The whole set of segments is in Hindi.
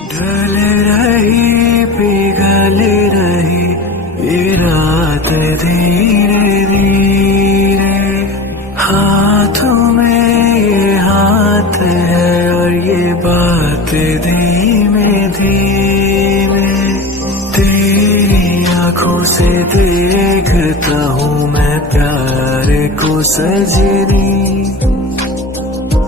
ढल रही पिघल रही ये रात धीरे धीरे, हाथों में ये हाथ है और ये बात धीमे धीमे। तेरी आंखों से देखता हूँ मैं प्यार को सजनी,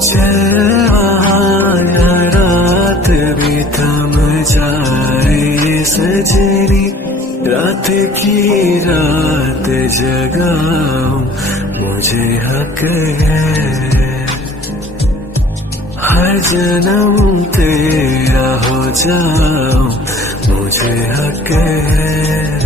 चल वहाँ रात भी थम जाए सजनी। रात की रात जगाऊं मुझे हक है, हर जन्म तेरा हो जाऊं मुझे हक है।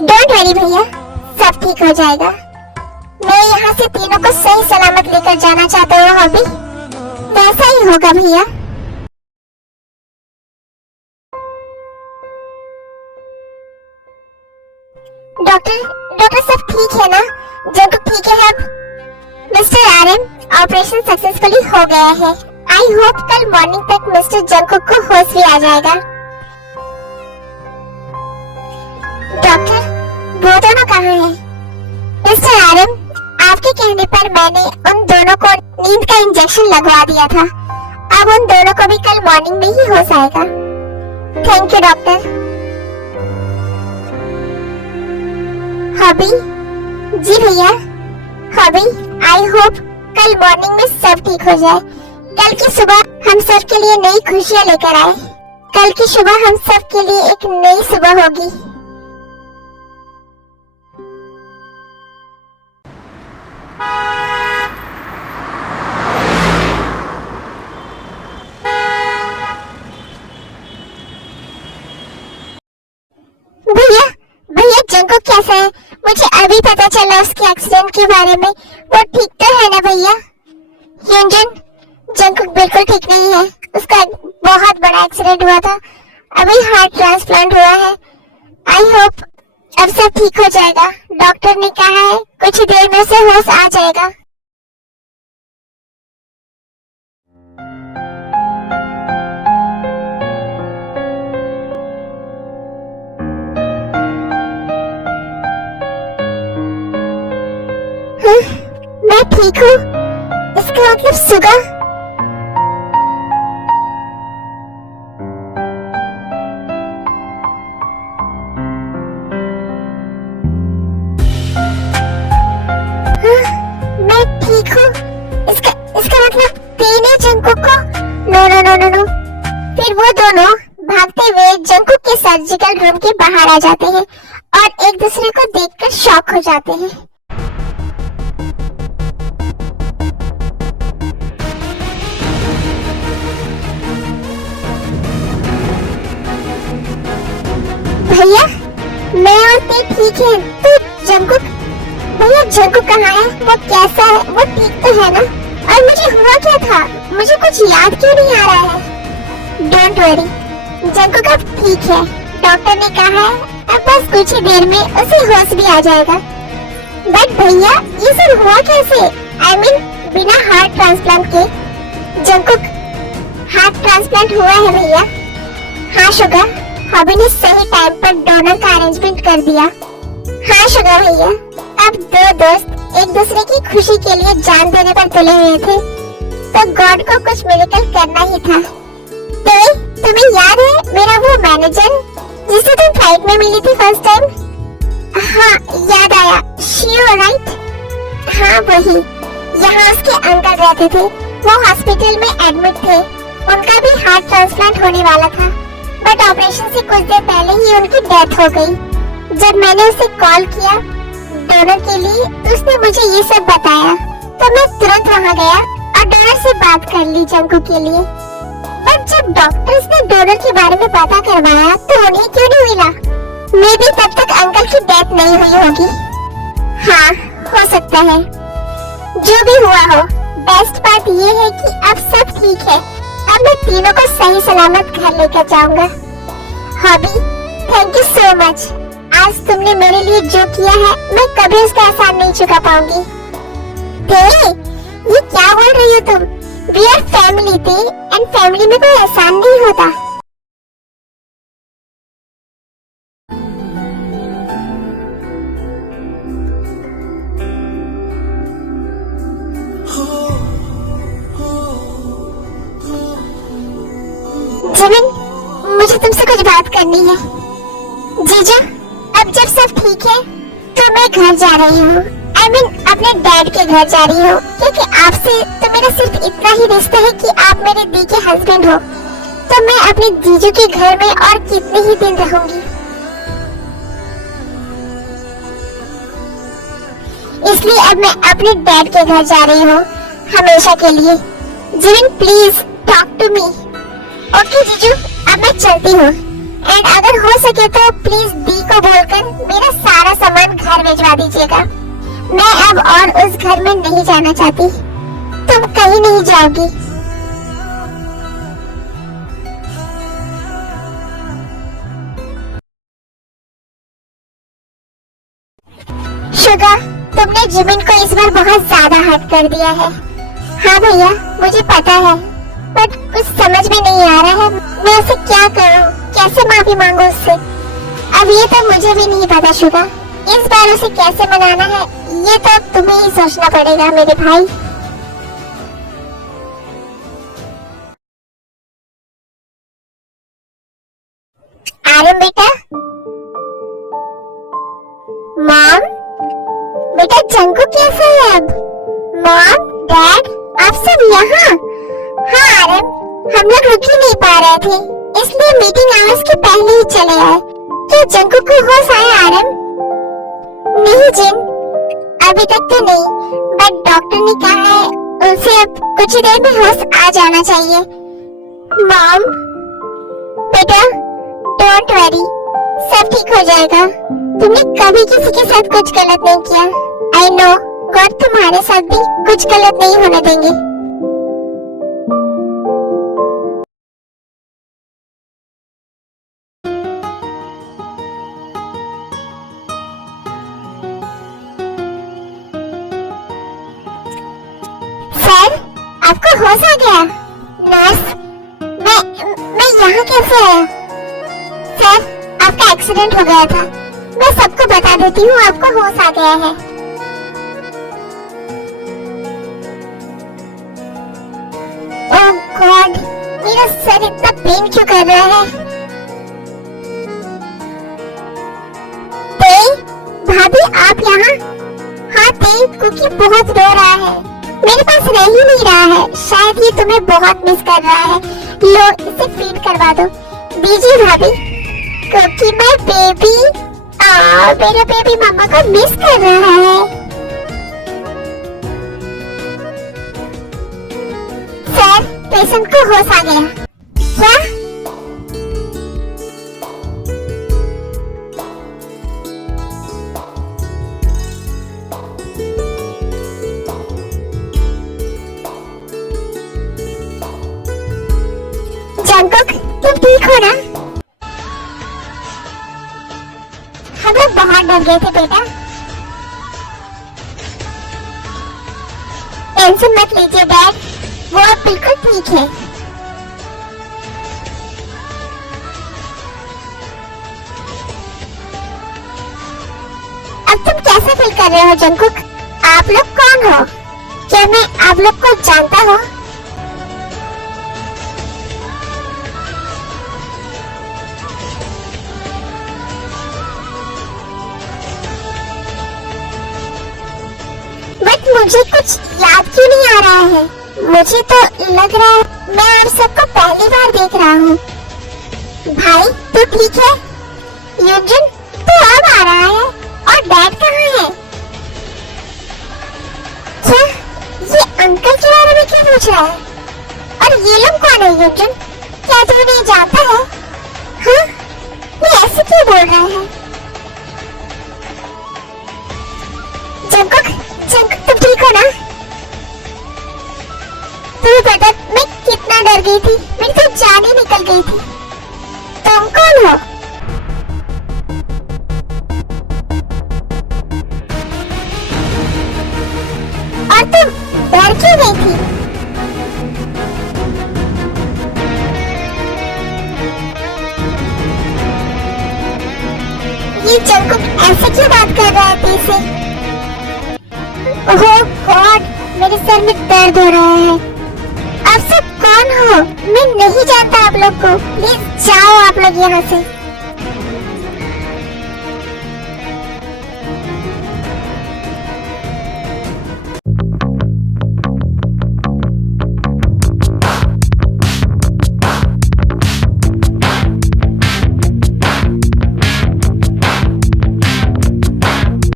डोंट वरी भैया, सब ठीक हो जाएगा। मैं यहाँ से तीनों को सही सलामत लेकर जाना चाहता हूँ हॉबी, वैसा ही होगा भैया। डॉक्टर सब ठीक है ना? जंकुक ठीक है अब? मिस्टर आरएम, ऑपरेशन सक्सेसफुली हो गया है। आई होप कल मॉर्निंग तक मिस्टर जंकुक को होश भी आ जाएगा। डॉक्टर, वो दोनों कहाँ हैं? मिस्टर आरएम, आपके कहने पर मैंने उन दोनों को नींद का इंजेक्शन लगवा दिया था। अब उन दोनों को भी कल मॉर्निंग में ही होश आएगा। Thank you doctor. हॉबी, जी भैया। हॉबी, आई होप कल मॉर्निंग में सब ठीक हो जाए। कल की सुबह हम सब के लिए नई खुशियाँ लेकर आए। कल की सुबह हम सब के लिए एक नई सुबह होगी। भैया जंकुक कैसा है? मुझे अभी पता चला उसके एक्सीडेंट के बारे में। वो ठीक तो है ना भैया? यूंजन, जंकुक बिल्कुल ठीक नहीं है। उसका बहुत बड़ा एक्सीडेंट हुआ था, अभी हार्ट ट्रांसप्लांट हुआ है। आई होप अब सब ठीक हो जाएगा। डॉक्टर ने कहा है कुछ देर में उसे होश आ जाएगा। मैं ठीक हूँ, इसका मतलब सुगा। मैं ठीक हूँ, इसका मतलब तेने जंकुक को। नो। फिर वो दोनों भागते हुए जंकुक के सर्जिकल रूम के बाहर आ जाते हैं और एक दूसरे को देखकर शॉक हो जाते हैं। भैया, मैं और ते ठीक है। तो जंकुक, भैया जंकुक कहाँ है? वो कैसा है? वो ठीक तो है ना? और मुझे हुआ क्या था? मुझे कुछ याद क्यों नहीं आ रहा है? डोंट वरी, जंकुक अब ठीक है। डॉक्टर ने कहा है अब बस कुछ ही देर में उसे होश भी आ जाएगा। बट भैया ये सब हुआ कैसे? I mean, बिना हार्ट ट्रांसप्लांट के। जंकुक, हार्ट ट्रांसप्लांट हुआ है भैया। हाँ शुगा, हॉबी ने सही टाइम पर डोनर का अरेंजमेंट कर दिया। हाँ शुगा भैया, अब दो दोस्त एक दूसरे की खुशी के लिए जान देने पर तुले हुए थे, तो गॉड को कुछ मिरेकल करना ही था। तो तुम्हें याद है मेरा वो काजल, जिसे तुम फ्लाइट में मिली थी फर्स्ट टाइम? हाँ याद आया, श्योर राइट? हाँ वही। यहाँ उसके अंकल रहते थे, वो हॉस्पिटल में एडमिट थे। उनका भी हार्ट ट्रांसप्लांट होने वाला था, बट ऑपरेशन से कुछ देर पहले ही उनकी डेथ हो गई। जब मैंने उसे कॉल किया डोनर के लिए, तो उसने मुझे ये सब बताया, तो मैं तुरंत वहाँ गया और डोनर से बात कर ली जंकुक के लिए। बट जब डॉक्टर्स ने डोनर के बारे में पता करवाया, तो उन्हें क्यों नहीं मिला? मे भी तब तक अंकल की डेथ नहीं हुई होगी। हाँ हो सकता है, जो भी हुआ हो, बेस्ट बात ये है कि अब सब ठीक है। अब मैं तीनों को सही सलामत घर लेकर जाऊंगा। Hobby, thank you so much. आज तुमने मेरे लिए जो किया है, मैं कभी उसका एहसान नहीं चुका पाऊंगी। ये क्या बोल रही हो तुम? वी आर फैमिली थे, एंड फैमिली में कोई एहसान नहीं होता। जिमिन, मुझे तुमसे कुछ बात करनी है। जीजा, अब जब सब ठीक है, तो मैं घर जा रही हूँ। I mean, अपने डैड के घर जा रही हूँ, क्योंकि आपसे तो मेरा सिर्फ इतना ही रिश्ता है कि आप मेरे दी के हस्बैंड हो। तो मैं अपने जीजू के घर में और कितने ही दिन रहूंगी। इसलिए अब मैं अपने डैड के घर जा रही हूँ हमेशा के लिए। Jimin please talk to me. Okay जीजू, अब मैं चलती हूँ। एंड अगर हो सके तो प्लीज दी को बोलकर मेरा सारा सामान घर भिजवा दीजिएगा। मैं अब और उस घर में नहीं जाना चाहती। तुम कहीं नहीं जाओगी। शुगा, तुमने जिमिन को इस बार बहुत ज्यादा हर्ट कर दिया है। हाँ भैया, मुझे पता है, बट कुछ समझ में नहीं आ रहा है मैं उसे क्या करूं, कैसे माफी मांगू उससे। अब ये तो मुझे भी नहीं पता शुगा। इस बार उसे कैसे मनाना है, ये तो अब तुम्हें ही सोचना पड़ेगा मेरे भाई। आरम बेटा। मॉम, बेटा जंकू कैसा है अब? मॉम, डैड, आप सब यहाँ? हाँ आरम, हम लोग रुक ही नहीं पा रहे थे, इसलिए मीटिंग आवर्स के पहले ही चले आए। क्या जंकू को होश आया आरम? नहीं जिन, अभी तक तो नहीं, बट डॉक्टर ने कहा है उसे अब कुछ ही देर में होश आ जाना चाहिए। मॉम, बेटा डोंट वरी, सब ठीक हो जाएगा। तुमने कभी किसी के साथ कुछ गलत नहीं किया। आई नो गॉड तुम्हारे साथ भी कुछ गलत नहीं होने देंगे। सर, आपको होश आ गया? नर्स, मैं यहाँ कैसे आया? सर, आपका एक्सीडेंट हो गया था। मैं सबको बता देती हूँ, आपको होश आ गया है। ओह गॉड, मेरा सर इतना पेन क्यों कर रहा है? भाभी आप यहाँ? हाँ कुकी बहुत रो रहा है, मेरे पास रह ही नहीं रहा है। शायद ये तुम्हें बहुत मिस कर रहा है। लो इसे फीड करवा दो। दीजिए भाभी। कुकी माय बेबी, मेरा बेबी मम्मा को मिस कर रहा है। सर, पेशेंट को होश आ गया। क्या? जंकुक, तुम ठीक हो ना? हम लोग बहुत डर गए थे बेटा। टेंशन मत लीजिए डैड, वो अब बिल्कुल ठीक है। अब तुम कैसे फील कर रहे हो जंकुक? आप लोग कौन हो? क्या मैं आप लोग को जानता हूँ? मुझे कुछ याद क्यों नहीं आ रहा है? मुझे तो लग रहा है मैं आप सबको पहली बार देख रहा हूँ। भाई तू ठीक है? युंजन तू अब आ रहा है और डैड कहाँ है? क्या ये अंकल के बारे में क्यों पूछ रहा है? और ये लोग कौन है युंजन? क्या तू नहीं जानता है? हाँ ये ऐसे क्यों बोल रहा है? जंकुक तुम ठीक हो ना? तुम्हें पता मैं कितना डर गई थी, मेरी तो जान ही निकल गई थी। तुम कौन हो? और तुम डर क्यों गई थी? ये जंकुक ऐसे क्यों बात कर रहा है तेरे से? ओह गॉड, मेरे सर में दर्द हो रहा है। आप सब कौन हो? मैं नहीं जानता आप लोग को। प्लीज जाओ आप लोग यहाँ से।